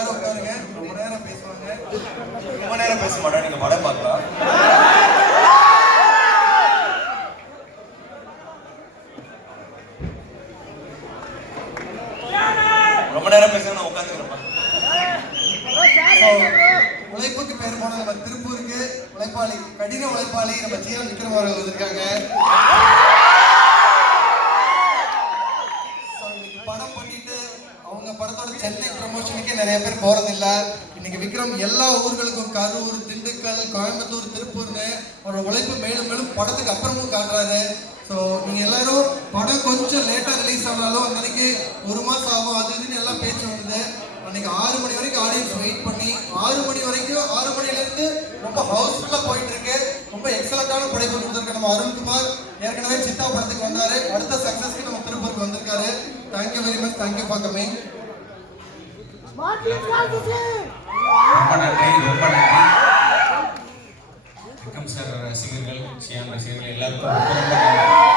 எல்லாரும் உட்காருங்க. ரொம்ப நேரம் பேசுவாங்க. ரொம்ப நேரம் பேச மாட்டேன், நீங்க படம் பார்க்கலாம். ரொம்ப நேரம் பேச நான் உட்காந்துக்கிறேன். உழைப்புக்கு பேர் போன நம்ம திருப்பூருக்கு உழைப்பாளி, கடின உழைப்பாளி நம்ம ஜியா விக்ரம் அவர்கள் வந்திருக்காங்க. படம் பண்ணிட்டு அவங்க படத்தோட சென்னை ப்ரமோஷனுக்கே நிறைய பேர் போறதில்ல. இன்னைக்கு விக்ரம் எல்லா ஊர்களுக்கும் கரூர், திண்டுக்கல், கோயம்புத்தூர், திருப்பூர்னு அவரோட உழைப்பு மேலும் மேலும் படத்துக்கு அப்புறமும் காட்டுறாரு. ஸோ நீங்க எல்லாரும் படம் கொஞ்சம் லேட்டா ரிலீஸ் ஆனாலும் அன்னைக்கு 1 மாசம் ஆகும் அது இதுன்னு எல்லாம் பேச்சு வந்தது. அன்னைக்கு 6 மணி வரைக்கும் ஆடியன்ஸ் வெயிட் பண்ணி 6 மணி வரைக்கும் 6 மணில இருந்து ரொம்ப ஹவுஸ்ஃபுல்லா போயிட்டு இருக்கு. ரொம்ப எக்ஸலண்டான படைப்பு கொடுத்திருக்க நம்ம அருண்குமார் ஏற்கனவே சித்தா படத்துக்கு வந்தாரு. அடுத்த சக்சஸ்க்கு நம்ம திருப்பூருக்கு வந்திருக்காரு. Thank you very much. Thank you for coming. ரொம்ப நன்றி, ரொம்ப நன்றி. விக்ரம் சார் ரசிகர்கள், சியான் ரசிகர்கள் எல்லாருக்கும் ரொம்ப நன்றி.